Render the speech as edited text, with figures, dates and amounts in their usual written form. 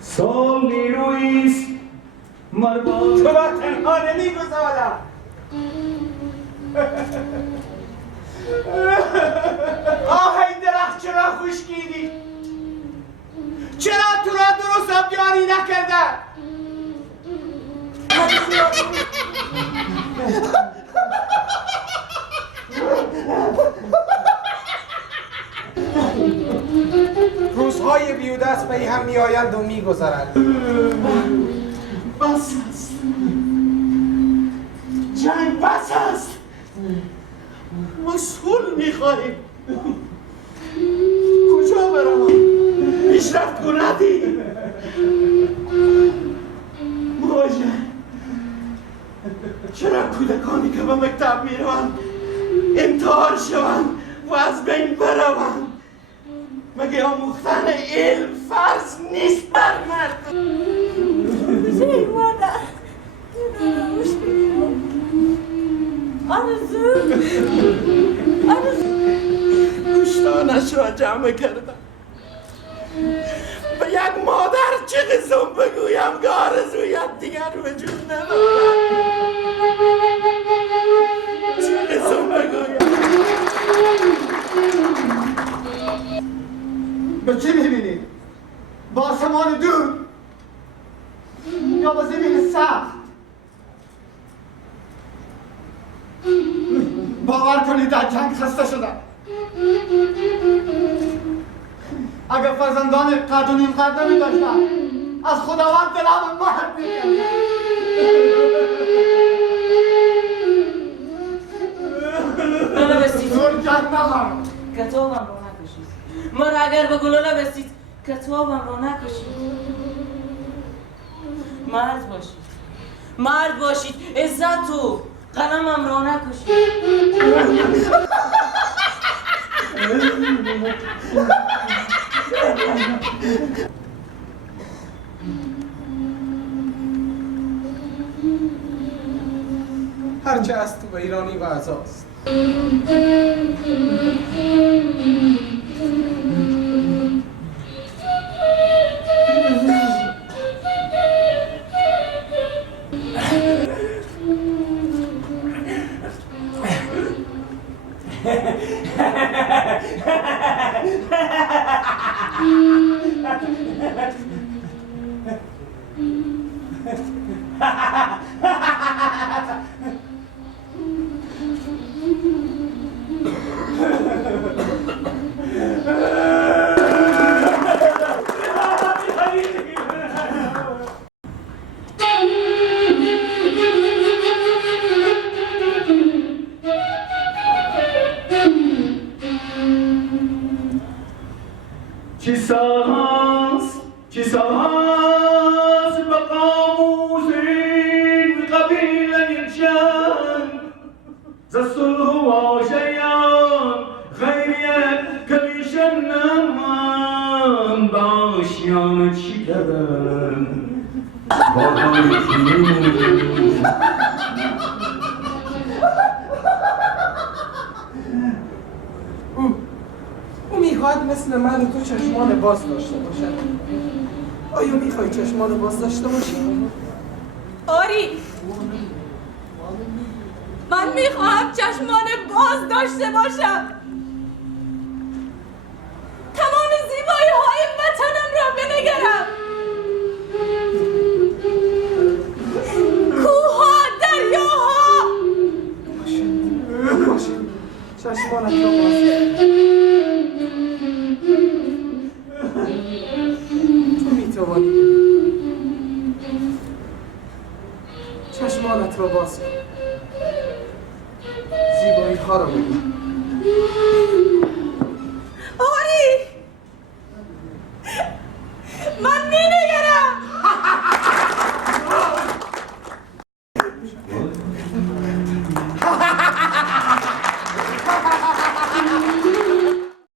سال نیرویست مربان تو را تنها نمیگذارم. آهای درخت چرا خشکیدی؟ چرا تو را درست آبیاری نکرده؟ روزهای بیودست به هم میآیند و میگذرند. بس است. جنگ بس است. مسئول میخواهیم. کجا بروم؟ پیشرفت کندی. مواجه چرا کودکانی که به مکتب میروند انتحار شوند و از بین بروند؟ مگه آموختن علم فرض نیست بر مرد؟ Şey mada. Arzu. گوشتانش را جمع کردم. به یک مادر چه قسم بگویم که آرزویت دیگر وجود ندارد؟ چه قسم بگویم؟ به چی میبینی؟ با آسمان دور یا با زمین سخت؟ باور کنید در جنگ خسته شدم. اگر فرزندان قد و نیم قد نمی داشتم از خداوند دلم مرد میگم. نه بستید زور جنگ نمارم. کتابم رو نکشید. ما را اگر به گلوله بستید کتابم رو نکشید. مرد باشید عزت و قلمم رو نکشید. هرچه از تو به ایرانی و عزاست. چی سالهاست به قاموس این قبیله جنگ ز صلح و آشیان خیریت کلیشه نمان به آشیان چی کردن بابای کنون او میخواهد مثل من و تو چشمان باز داشته باشد. آیا میخوای چشمان باز داشته باشی؟ آری من میخواهم چشمان باز داشته باشم. تمام زیبایی های وطنم را بنگرم. کوها، دریاها. باشه چشمانت را باز. تو میتوانی چشمانت را باز کن. زیبایی ها را ببین.